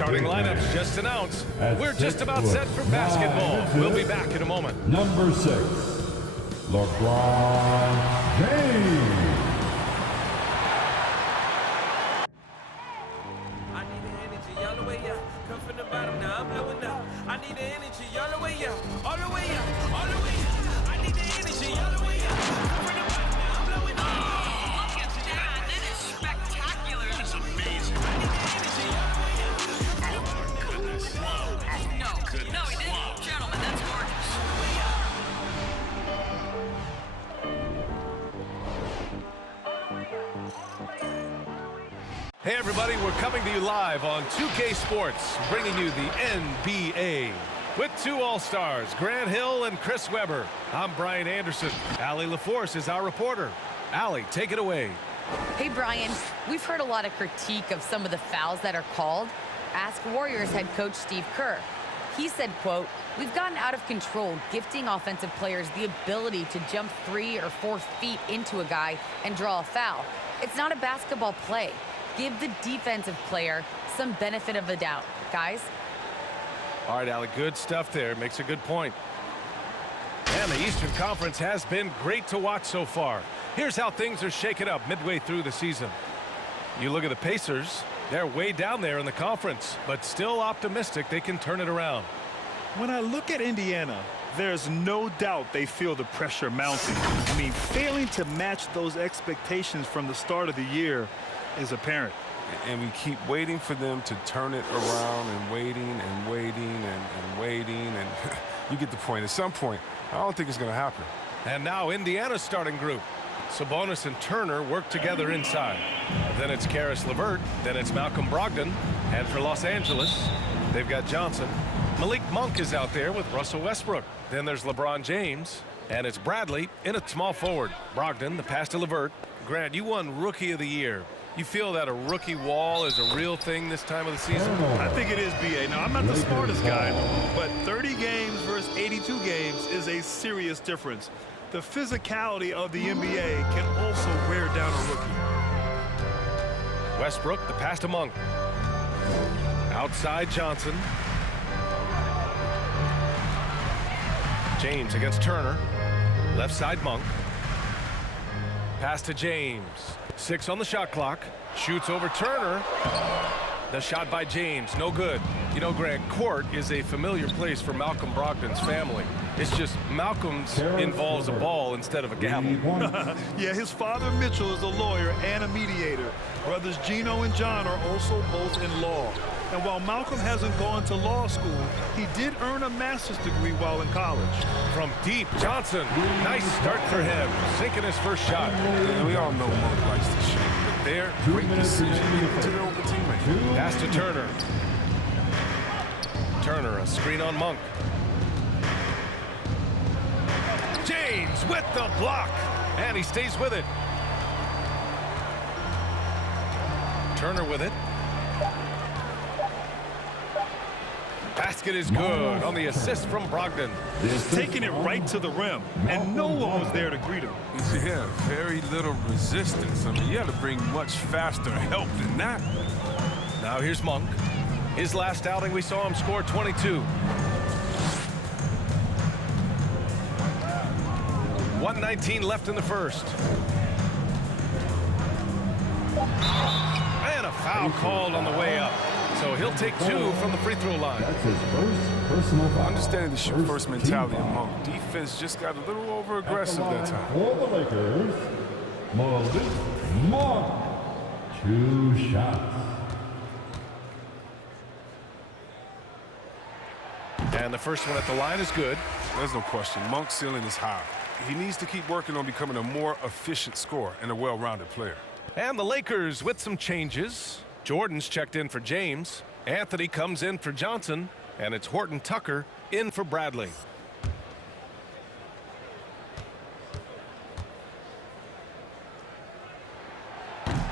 Starting lineups just announced. We're just about set for basketball. We'll be back in a moment. Number 6, LeBron James. I need the energy all the way up. Come from the bottom, now I'm blowing up. I need the energy all the way up, all the way up, all the way up. I need the energy all the way up. Come from the bottom, now I'm blowing up. Look at that. That is spectacular. That's amazing. I need the energy all the way up. Oh, my goodness. No, no, he didn't. Gentlemen, that's gorgeous. Hey everybody, we're coming to you live on 2K Sports, bringing you the NBA. With two All-Stars, Grant Hill and Chris Webber. I'm Brian Anderson. Allie LaForce is our reporter. Allie, take it away. Hey, Brian. We've heard a lot of critique of some of the fouls that are called. Ask Warriors head coach Steve Kerr. He said, quote, "We've gotten out of control, gifting offensive players the ability to jump 3 or 4 feet into a guy and draw a foul. It's not a basketball play. Give the defensive player some benefit of the doubt, guys." All right, Allie, good stuff there. Makes a good point. And the Eastern Conference has been great to watch so far. Here's how things are shaking up midway through the season. You look at the Pacers. They're way down there in the conference, but still optimistic they can turn it around. When I look at Indiana, there's no doubt they feel the pressure mounting. I mean, failing to match those expectations from the start of the year is apparent. And we keep waiting for them to turn it around and waiting and waiting and waiting. And you get the point. At some point, I don't think it's going to happen. And now Indiana's starting group. Sabonis and Turner work together inside. Then it's Karis LeVert. Then it's Malcolm Brogdon. And for Los Angeles, they've got Johnson. Malik Monk is out there with Russell Westbrook. Then there's LeBron James. And it's Bradley in at small forward. Brogdon, the pass to LeVert. Grant, you won Rookie of the Year. You feel that a rookie wall is a real thing this time of the season? I think it is, B.A. Now, I'm not the smartest guy, but 30 games versus 82 games is a serious difference. The physicality of the NBA can also wear down a rookie. Westbrook, the pass to Monk. Outside Johnson. James against Turner. Left side Monk. Pass to James. 6 on the shot clock. Shoots over Turner. The shot by James, no good. You know, Grant, court is a familiar place for Malcolm Brogdon's family. It's just Malcolm's involves a ball instead of a gavel. Yeah, his father Mitchell is a lawyer and a mediator. Brothers Gino and John are also both in law. And while Malcolm hasn't gone to law school, he did earn a master's degree while in college. From deep, Johnson. Nice start for him. Sinking his first shot. And we all know Monk likes to shoot. But there, great decision to their open teammate. Pass to Turner. Turner, a screen on Monk. James with the block. And he stays with it. Turner with it. Basket is good on the assist from Brogdon. Taking it right to the rim, and no one was there to greet him. Yeah, very little resistance. I mean, you had to bring much faster help than that. Now here's Monk. His last outing, we saw him score 22. 1:19 left in the first. And a foul called on the way up. So he'll take 2 from the free throw line. That's his first personal foul. Understanding the shoot first mentality of Monk. Defense just got a little over-aggressive that time. For the Lakers, Malik Monk. 2 shots. And the first one at the line is good. There's no question. Monk's ceiling is high. He needs to keep working on becoming a more efficient scorer and a well-rounded player. And the Lakers with some changes. Jordan's checked in for James. Anthony comes in for Johnson. And it's Horton Tucker in for Bradley.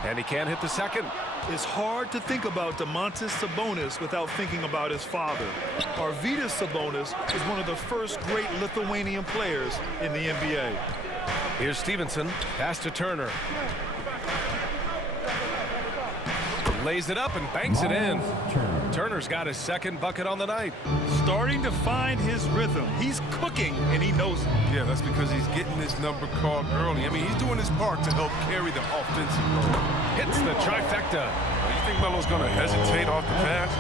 And he can't hit the second. It's hard to think about Domantas Sabonis without thinking about his father. Arvydas Sabonis is one of the first great Lithuanian players in the NBA. Here's Stevenson. Pass to Turner. Lays it up and banks it in. Turner. Turner's got his second bucket on the night. Starting to find his rhythm. He's cooking, and he knows it. Yeah, that's because he's getting his number called early. I mean, he's doing his part to help carry the offensive load. Hits the trifecta. You think Melo's going to hesitate off the pass?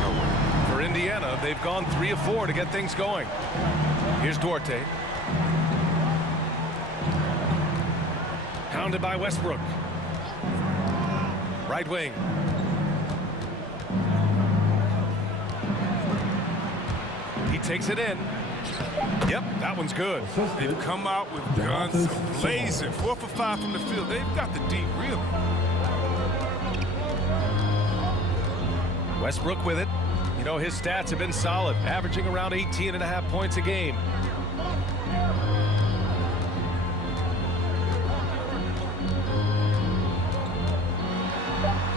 No way. For Indiana, they've gone 3 of 4 to get things going. Here's Duarte. Hounded by Westbrook. Right wing. He takes it in. Yep, that one's good. They've come out with guns blazing. 4 for 5 from the field. They've got the deep really. Westbrook with it. You know, his stats have been solid, averaging around 18.5 points a game.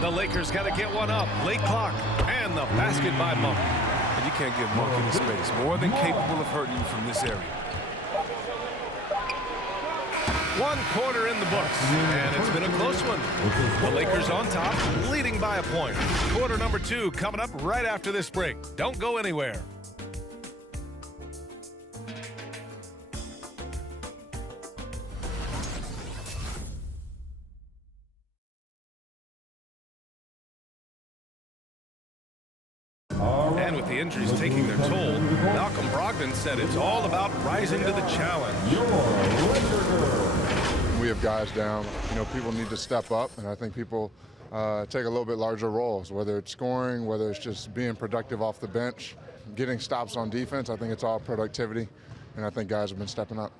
The Lakers got to get one up. Late clock. And the basket by Monk. You can't give Monk any space. More than capable of hurting you from this area. 1 quarter in the books, and it's been a close one. The Lakers on top, leading by a point. Quarter number 2 coming up right after this break. Don't go anywhere. And with the injuries taking their toll, Malcolm Brogdon said it's all about rising to the challenge. We have guys down. You know, people need to step up, and I think people take a little bit larger roles, whether it's scoring, whether it's just being productive off the bench, getting stops on defense. I think it's all productivity, and I think guys have been stepping up.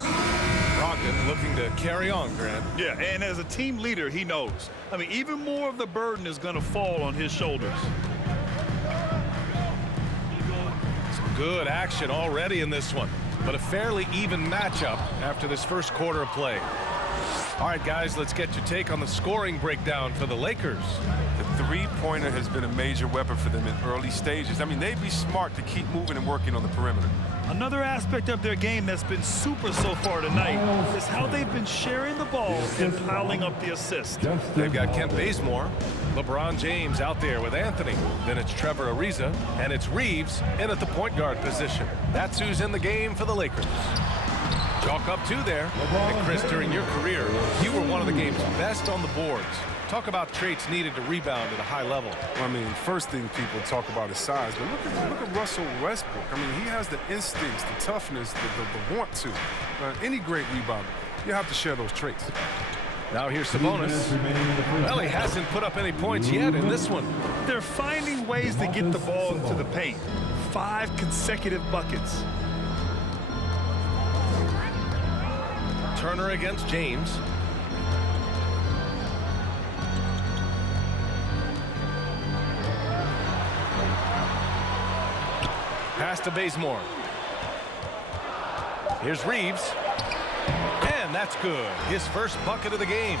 Brogdon looking to carry on, Grant. Yeah, and as a team leader, he knows. I mean, even more of the burden is going to fall on his shoulders. Good action already in this one, but a fairly even matchup after this first quarter of play. All right, guys, let's get your take on the scoring breakdown for the Lakers. The three-pointer has been a major weapon for them in early stages. I mean, they'd be smart to keep moving and working on the perimeter. Another aspect of their game that's been super so far tonight is how they've been sharing the ball and piling up the assists. They've got Kent Bazemore, LeBron James out there with Anthony. Then it's Trevor Ariza, and it's Reeves in at the point guard position. That's who's in the game for the Lakers. Chalk up 2 there. And Chris, during your career, you were one of the game's best on the boards. Talk about traits needed to rebound at a high level. I mean, first thing people talk about is size, but look at Russell Westbrook. I mean, he has the instincts, the toughness, the want to. Any great rebounder, you have to share those traits. Now here's Sabonis. Well, he hasn't put up any points yet in this one. They're finding ways to get the ball into the paint. 5 consecutive buckets. Turner against James. Pass to Bazemore. Here's Reeves. And that's good. His first bucket of the game.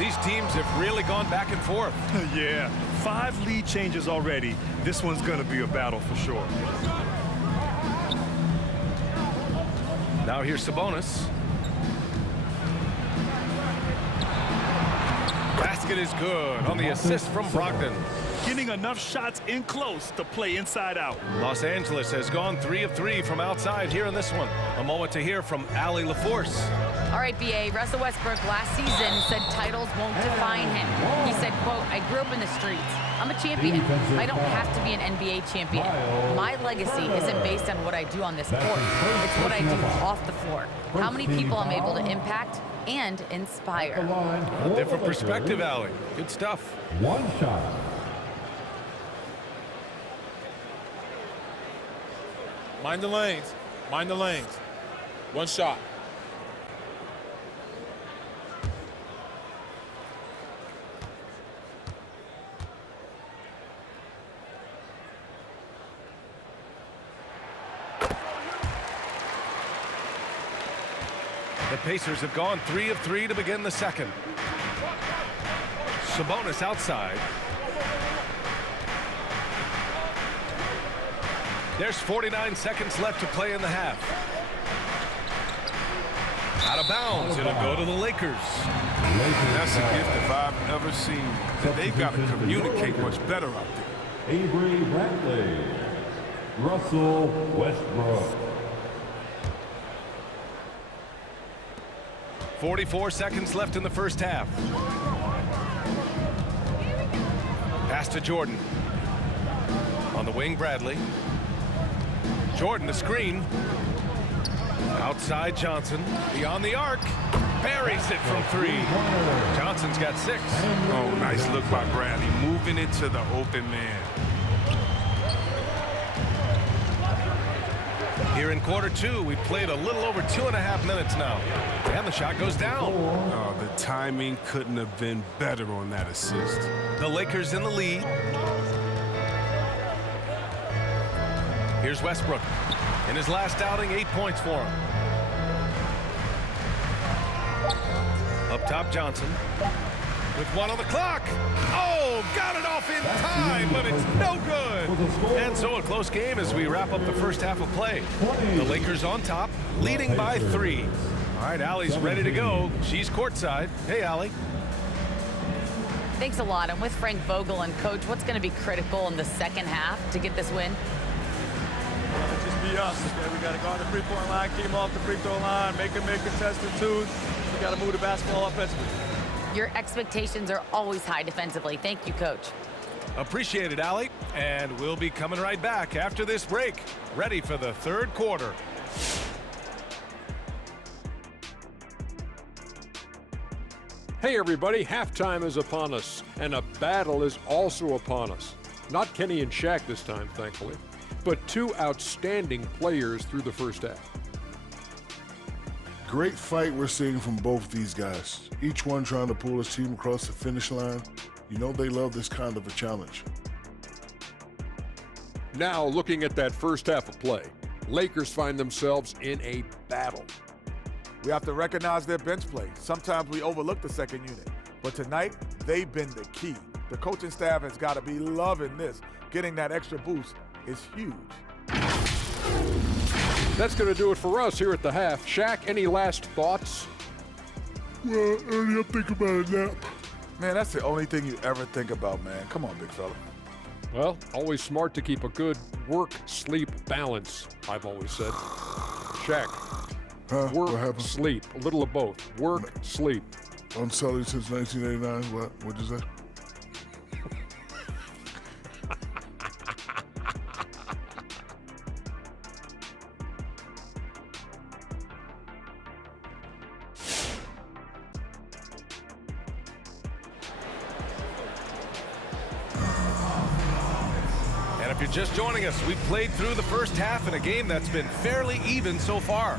These teams have really gone back and forth. Yeah, 5 lead changes already. This one's going to be a battle for sure. Now here's Sabonis. Basket is good on the assist from Brogdon. Getting enough shots in close to play inside out. Los Angeles has gone 3 of 3 from outside here in this one. A moment to hear from Allie LaForce. All right, BA, Russell Westbrook last season said titles won't define him. He said, quote, I grew up in the streets. I'm a champion. I don't have to be an NBA champion. My legacy isn't based on what I do on this court. It's what I do off the floor. How many people I'm able to impact and inspire. A different perspective, Allie. Good stuff. 1 shot. Mind the lanes. Mind the lanes. 1 shot. The Pacers have gone 3 of 3 to begin the second. Sabonis outside. There's 49 seconds left to play in the half. Out of bounds. It'll go to the Lakers. That's a gift if I've ever seen. They've got to communicate much better out there. Avery Bradley, Russell Westbrook. 44 seconds left in the first half. Pass to Jordan. On the wing, Bradley. Jordan, the screen. Outside Johnson. Beyond the arc. Buries it from 3. Johnson's got 6. Oh, nice look by Bradley. Moving it to the open man. Here in quarter 2, we played a little over 2.5 minutes now. And the shot goes down. Oh, the timing couldn't have been better on that assist. The Lakers in the lead. Here's Westbrook. In his last outing, 8 points for him. Up top, Johnson. With 1 on the clock. Oh, got it off in time, but it's no good. And so a close game as we wrap up the first half of play. The Lakers on top, leading by 3. All right, Allie's ready to go. She's courtside. Hey, Allie. Thanks a lot. I'm with Frank Vogel. And, Coach, what's going to be critical in the second half to get this win? Just be us, okay? We got to go on the three-point line, keep them off the free throw line, make them make contested twos. We got to move the basketball offensively. Your expectations are always high defensively. Thank you, Coach. Appreciate it, Allie. And we'll be coming right back after this break. Ready for the third quarter. Hey everybody, halftime is upon us, and a battle is also upon us. Not Kenny and Shaq this time, thankfully, but 2 outstanding players through the first half. Great fight we're seeing from both these guys. Each one trying to pull his team across the finish line. You know they love this kind of a challenge. Now looking at that first half of play, Lakers find themselves in a battle. We have to recognize their bench play. Sometimes we overlook the second unit, but tonight they've been the key. The coaching staff has got to be loving this. Getting that extra boost is huge. That's going to do it for us here at the half. Shaq, any last thoughts? Well, early I'm thinking about a nap. Man, that's the only thing you ever think about, man. Come on, big fella. Well, always smart to keep a good work-sleep balance, I've always said. Shaq, work, sleep, a little of both. Work, sleep. On Sully since 1989, what'd you say? If you're just joining us, we've played through the first half in a game that's been fairly even so far.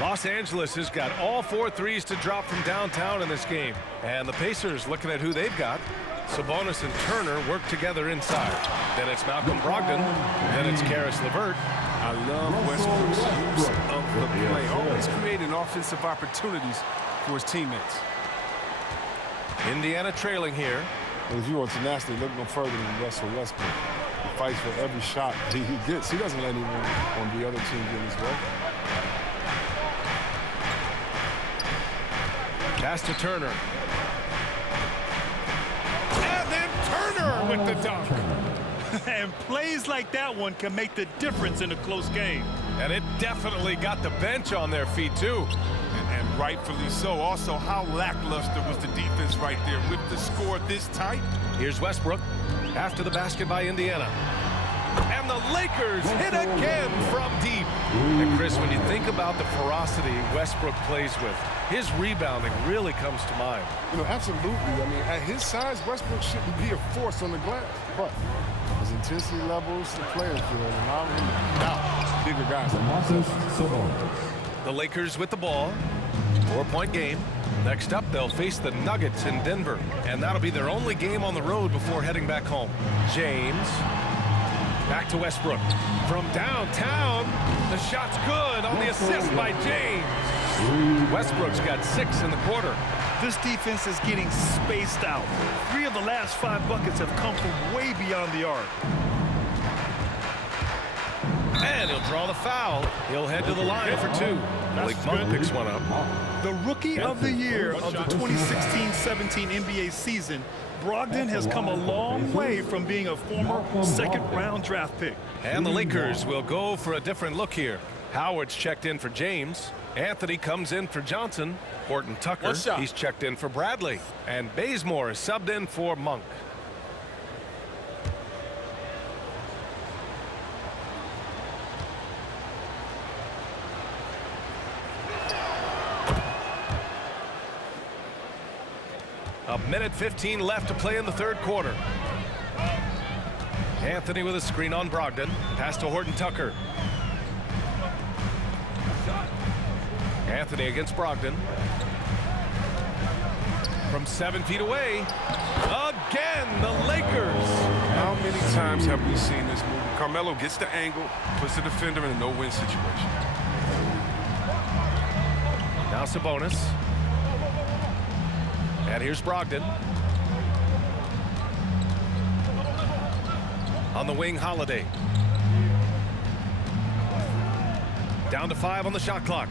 Los Angeles has got all 4 threes to drop from downtown in this game. And the Pacers, looking at who they've got, Sabonis and Turner work together inside. Then it's Malcolm Brogdon. Then it's Karis LeVert. I love Westbrook's use of the play, always creating offensive opportunities for his teammates. Indiana trailing here. If you want to nationally look no further than Russell Westbrook. He fights for every shot he gets. He doesn't let anyone on the other team get his way. Pass to Turner. And then Turner with the dunk. And plays like that one can make the difference in a close game. And it definitely got the bench on their feet, too. And rightfully so. Also, how lackluster was the defense right there with the score this tight? Here's Westbrook after the basket by Indiana. And the Lakers hit again from deep. And Chris, when you think about the ferocity Westbrook plays with, his rebounding really comes to mind. You know, absolutely. I mean, at his size, Westbrook shouldn't be a force on the glass. But his intensity levels, the playing field, allow him to out bigger guys. The Lakers with the ball. 4-point game. Next up, they'll face the Nuggets in Denver. And that'll be their only game on the road before heading back home. James. Back to Westbrook. From downtown, the shot's good on the assist by James. Westbrook's got 6 in the quarter. This defense is getting spaced out. 3 of the last 5 buckets have come from way beyond the arc. And he'll draw the foul. He'll head to the line for two. Malik Monk picks one up. The Rookie of the Year of the 2016-17 NBA season, Brogdon has come a long way from being a former second-round draft pick. And the Lakers will go for a different look here. Howard's checked in for James. Anthony comes in for Johnson. Horton Tucker, he's checked in for Bradley. And Bazemore is subbed in for Monk. A minute 15 left to play in the third quarter. Anthony with a screen on Brogdon. Pass to Horton Tucker. Anthony against Brogdon. From 7 feet away. Again, the Lakers. How many times have we seen this move? Carmelo gets the angle, puts the defender in a no-win situation. Now Sabonis. And here's Brogdon. On the wing, Holiday. Down to 5 on the shot clock.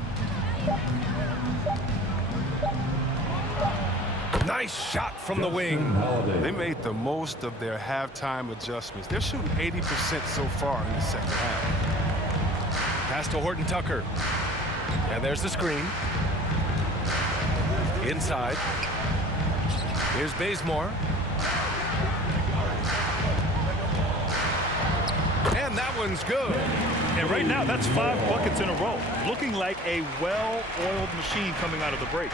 Nice shot from the wing. They made the most of their halftime adjustments. They're shooting 80% so far in the second half. Pass to Horton Tucker. And there's the screen. Inside. Here's Bazemore. And that one's good. And right now, that's 5 buckets in a row. Looking like a well-oiled machine coming out of the break.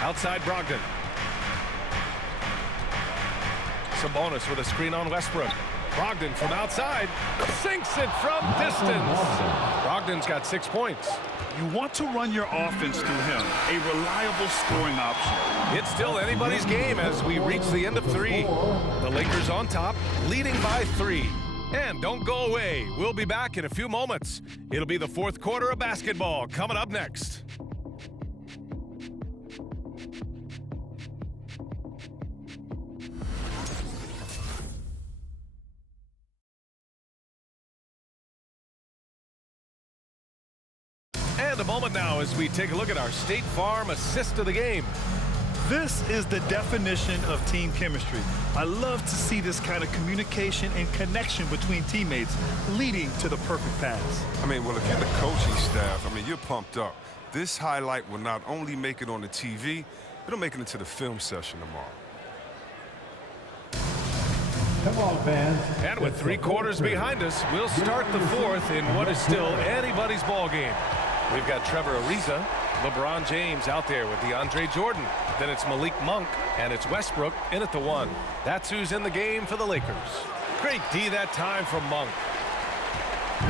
Outside Brogdon. Sabonis with a screen on Westbrook. Brogdon from outside sinks it from distance. Brogdon's got 6 points. You want to run your offense through him, a reliable scoring option. It's still anybody's game as we reach the end of 3. The Lakers on top, leading by 3. And don't go away. We'll be back in a few moments. It'll be the fourth quarter of basketball coming up next. And a moment now as we take a look at our State Farm assist of the game. This is the definition of team chemistry. I love to see this kind of communication and connection between teammates leading to the perfect pass. I mean, well, if you're the coaching staff, I mean, you're pumped up. This highlight will not only make it on the TV, it'll make it into the film session tomorrow. Come on, fans. And with 3 quarters behind us, we'll start the fourth in what is still anybody's ball game. We've got Trevor Ariza, LeBron James out there with DeAndre Jordan. Then it's Malik Monk, and it's Westbrook in at the 1. That's who's in the game for the Lakers. Great D that time from Monk.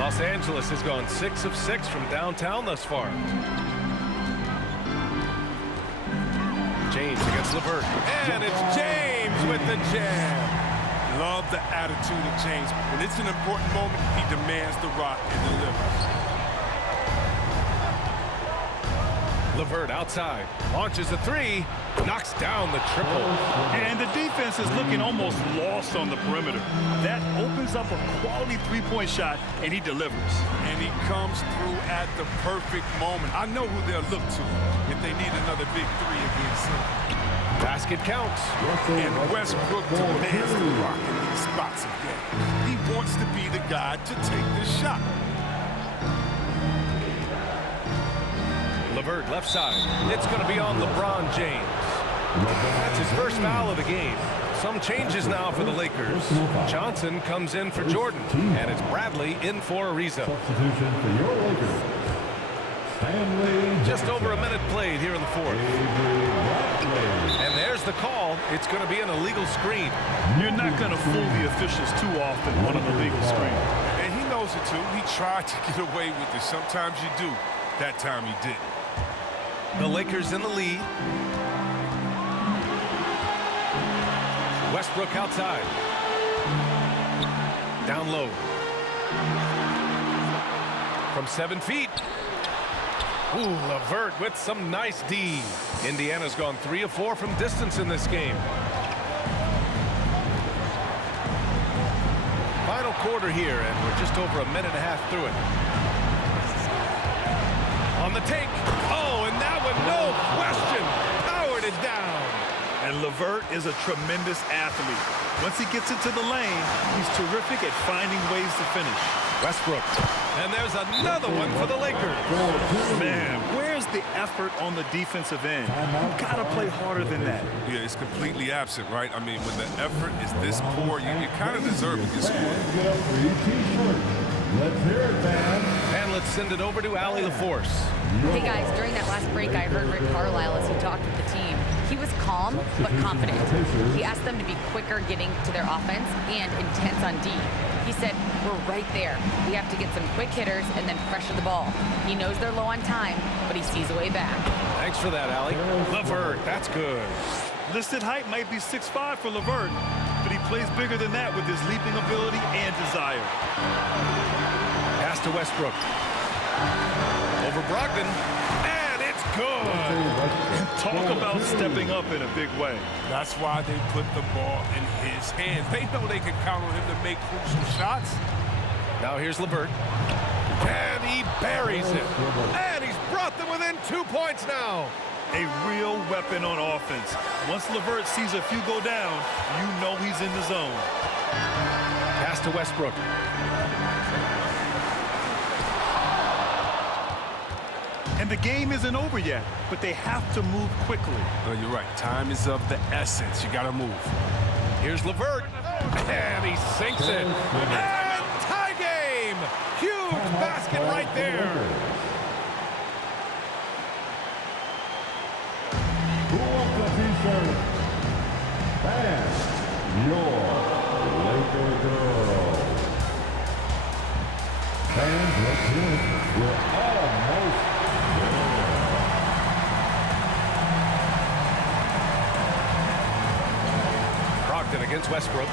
Los Angeles has gone 6 of 6 from downtown thus far. James against LeVert. And it's James with the jam. Love the attitude of James. When it's an important moment, he demands the rock and delivers. LeVert outside, launches a 3, knocks down the triple. And the defense is looking almost lost on the perimeter. That opens up a quality three-point shot, and he delivers. And he comes through at the perfect moment. I know who they'll look to if they need another big 3 against him. Basket counts. And Westbrook demands the rock in these spots again. He wants to be the guy to take this shot. LeVert left side. It's going to be on LeBron James. That's his first foul of the game. Some changes now for the Lakers. Johnson comes in for Jordan, and it's Bradley in for Ariza. Substitution for your Lakers. Just over a minute played here in the fourth. And there's the call. It's going to be an illegal screen. You're not going to fool the officials too often on an illegal screen. And he knows it too. He tried to get away with it. Sometimes you do. That time he didn't. The Lakers in the lead. Westbrook outside. Down low. From 7 feet. Ooh, LeVert with some nice D. Indiana's gone 3 of 4 from distance in this game. quarter here, and we're just over a minute and a half through it. On the take. Oh, and that one, no question, powered it down. And LeVert is a tremendous athlete. Once he gets into the lane, he's terrific at finding ways to finish. Westbrook. And there's another one for the Lakers. Man, where's the effort on the defensive end? You gotta play harder than that. Yeah, it's completely absent, right? I mean, when the effort is this poor, you kind of deserve to get scored. Let's hear it, man. And let's send it over to Allie LaForce. Hey guys, during that last break, I heard Rick Carlisle as he talked with the team. He was calm but confident. He asked them to be quicker getting to their offense and intense on D. He said, we're right there. We have to get some quick hitters and then pressure the ball. He knows they're low on time, but he sees a way back. Thanks for that, Allie. LeVert, that's good. Listed height might be 6'5" for LeVert, but he plays bigger than that with his leaping ability and desire. Pass to Westbrook. Over Brogdon, and it's good. Talk about stepping up in a big way. That's why they put the ball in his hands. They know they can count on him to make crucial shots. Now here's LeVert. And he buries it. And he's brought them within 2 points now. A real weapon on offense. Once LeVert sees a few go down, you know he's in the zone. Pass to Westbrook. And the game isn't over yet, but they have to move quickly. You're right. Time is of the essence. You got to move. Here's LeVert. And he sinks it. And tie game. Huge basket right there. Who wants a t-shirt? And your Laker girl. Fans, let's hear it. We're almost Brogdon against Westbrook.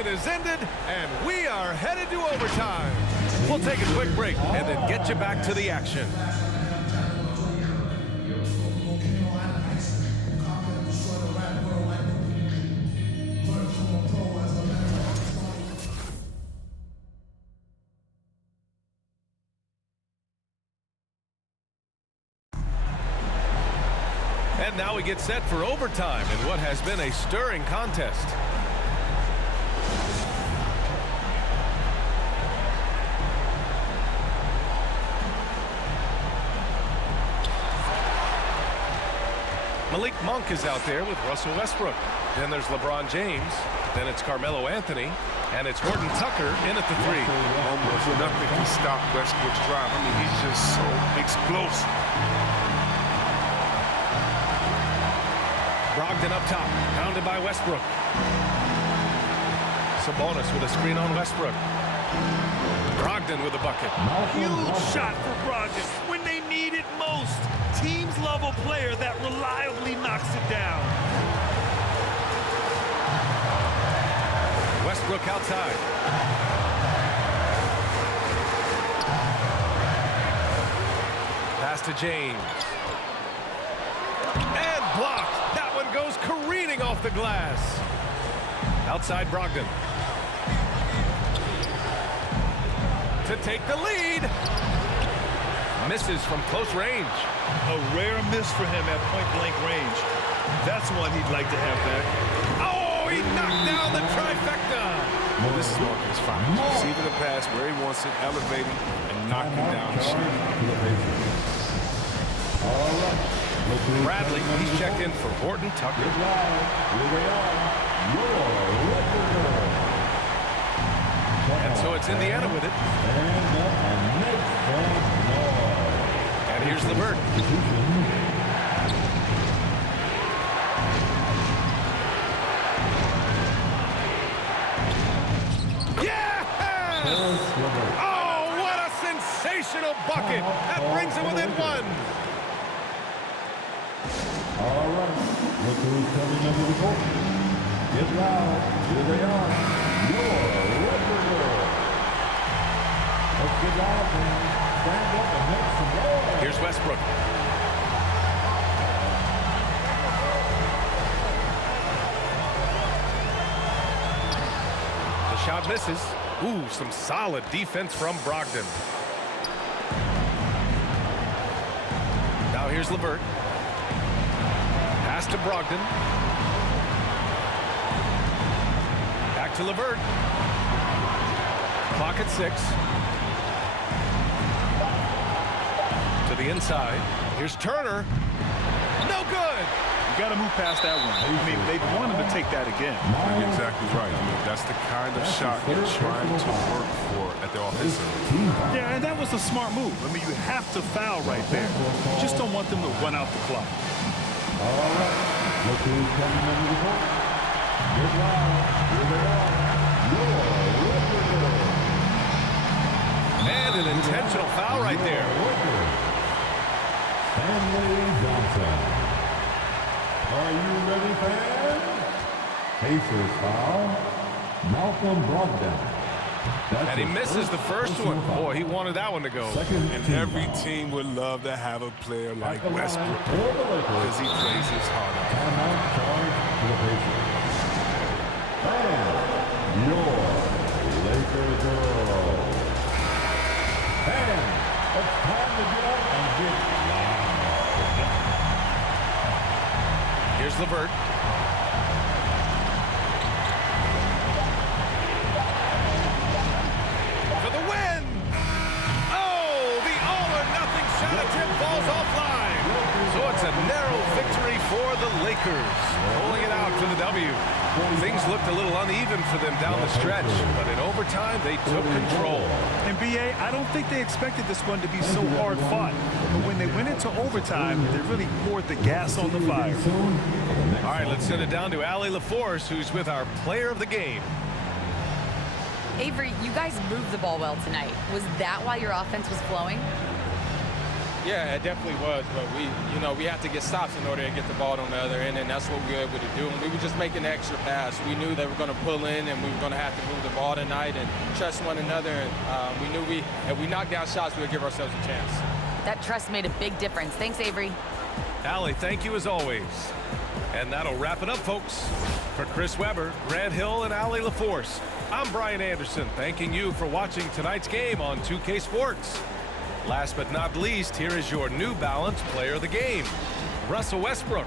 Is ended, and we are headed to overtime. We'll take a quick break and then get you back to the action. And now we get set for overtime in what has been a stirring contest. Malik Monk is out there with Russell Westbrook. Then there's LeBron James. Then it's Carmelo Anthony. And it's Horton Tucker in at the three. Almost nothing can stop Westbrook's drive. I mean, he's just so explosive. Brogdon up top, pounded by Westbrook. Sabonis with a screen on Westbrook. Brogdon with a bucket. Huge shot for Brogdon when they need it most. Teams love a player that reliably knocks it down. Westbrook outside. Pass to James. And blocked. That one goes careening off the glass. Outside Brogdon. To take the lead. Misses from close range. A rare miss for him at point-blank range. That's one he'd like to have back. Oh, he knocked down the trifecta. Well, this is Marcus fine. Receiving the pass where he wants it, elevating, and knocking down the shot. Bradley, he's checked in for Horton Tucker. And so it's Indiana with it. And here's LeVert. Yes! Oh, what a sensational bucket. That brings him within one. All right. Look who's coming under the court. Get loud. Here they are. Your Laker girls. Let's get loud, man. Stand up and make some noise. Here's Westbrook. The shot misses. Ooh, some solid defense from Brogdon. Now here's LeVert. Pass to Brogdon. Back to LeVert. Clock at 6. To the inside. Here's Turner. No good. You got to move past that one. I mean, they want him to take that again. You're exactly right. I mean, that's the kind of shot you're trying to work for at the offensive end. Yeah, and that was a smart move. I mean, you have to foul right there. You just don't want them to run out the clock. All right. Look who's coming under the court. Get loud. Here they are. Your Laker girls. And an intentional foul right there. Stanley Johnson. Are you ready, fans? Pacers foul. Malcolm Brogdon. And he misses the first one. Boy, he wanted that one to go. And every team would love to have a player like Westbrook because he plays his heart out. Timeout charge to the Pacers. And your Laker girls. And it's time to get up and get loud. Here's LeVert. For the win! Oh, the all-or-nothing shot attempt falls offline. So it's a narrow victory for the Lakers. Pulling it out for the W. Things looked a little uneven for them down the stretch, but in overtime, they took control. And B.A., I don't think they expected this one to be so hard-fought. But when they went into overtime, they really poured the gas on the fire. All right, let's send it down to Allie LaForce, who's with our player of the game. Avery, you guys moved the ball well tonight. Was that why your offense was flowing? Yeah, it definitely was, but we had to get stops in order to get the ball on the other end, and that's what we were able to do. And we were just making an extra pass. We knew they were going to pull in, and we were going to have to move the ball tonight and trust one another. And we knew if we knocked down shots, we would give ourselves a chance. That trust made a big difference. Thanks, Avery. Allie, thank you as always. And that'll wrap it up, folks. For Chris Webber, Grant Hill, and Allie LaForce, I'm Brian Anderson, thanking you for watching tonight's game on 2K Sports. Last but not least, here is your New Balance player of the game, Russell Westbrook.